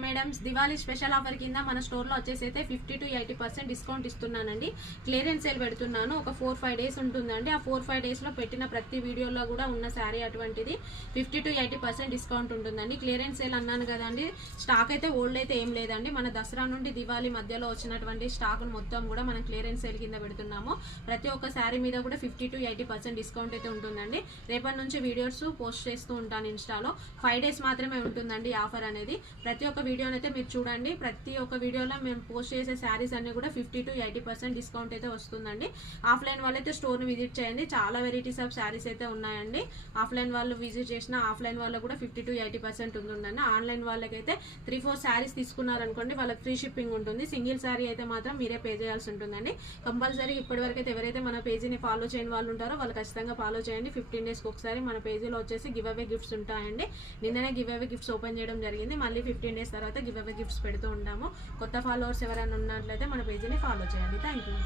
Madams Diwali special offer కింద మన store లో వచ్చేసి అయితే 50 to 80% డిస్కౌంట్ ఇస్తున్నానండి. క్లియరెన్స్ సేల్ పెడుతున్నాను. ఒక 4-5 డేస్ ఉంటుందండి. ఆ 4-5 డేస్ లో పెట్టిన ప్రతి వీడియోలో కూడా ఉన్న శారీ అటువంటిది 50 to 80% డిస్కౌంట్ ఉంటుందండి. క్లియరెన్స్ సేల్ అన్నాను కదండి, స్టాక్ అయితే ఓల్డ్ అయితే ఏం లేదండి. మన దసరా నుండి దివాళీ మధ్యలో వచ్చినటువంటి స్టాక్ మొత్తం కూడా మనం క్లియరెన్స్ సేల్ కింద పెడుతున్నాము. ప్రతి ఒక్క శారీ మీద కూడా 50 to 80% డిస్కౌంట్ అయితే ఉంటుందండి. రేపటి నుంచి వీడియోస్ పోస్ట్ చేస్తూ ఉంటాను ఇన్స్టాలో. 5 డేస్ మాత్రమే ఉంటుందండి ఆఫర్ అనేది. ప్రతి ఒక్క వీడియోని అయితే మీరు చూడండి. ప్రతి ఒక్క వీడియోలో మేము పోస్ట్ చేసే శారీస్ అన్ని కూడా 50 to 80% డిస్కౌంట్ అయితే వస్తుందండి. ఆఫ్లైన్ వాళ్ళైతే స్టోర్ ని విజిట్ చేయండి. చాలా వెరైటీస్ ఆఫ్ శారీస్ అయితే ఉన్నాయండి. ఆఫ్లైన్ వాళ్ళు విజిట్ చేసిన ఆఫ్లైన్ వాళ్ళు కూడా 50 to 80% ఉంటుందండి. ఆన్లైన్ వాళ్ళకైతే 3-4 శారీస్ తీసుకున్నారనుకోండి, వాళ్ళకి ఫ్రీ షిప్పింగ్ ఉంటుంది. సింగిల్ శారీ అయితే మాత్రం మీరే పే చేయాల్సి ఉంటుందండి. కంపల్సరీ ఇప్పటివరకు అయితే ఎవరైతే మన పేజీని ఫాలో చేయని వాళ్ళు ఉంటారో వాళ్ళు ఖచ్చితంగా ఫాలో చేయండి. 15 డేస్కి ఒకసారి మన పేజీలో వచ్చేసి గివ్ అవే గిఫ్ట్స్ ఉంటాయండి. నిన్ననే గివ్ అవే గిఫ్ట్స్ ఓపెన్ చేయడం జరిగింది. మళ్ళీ 15 డేస్ తర్వాత గివ్ అవే గిఫ్ట్స్ పెడుతూ ఉంటాము. కొత్త ఫాలోవర్స్ ఎవరైనా ఉన్నట్లయితే మన పేజీని ఫాలో చేయండి. Thank you.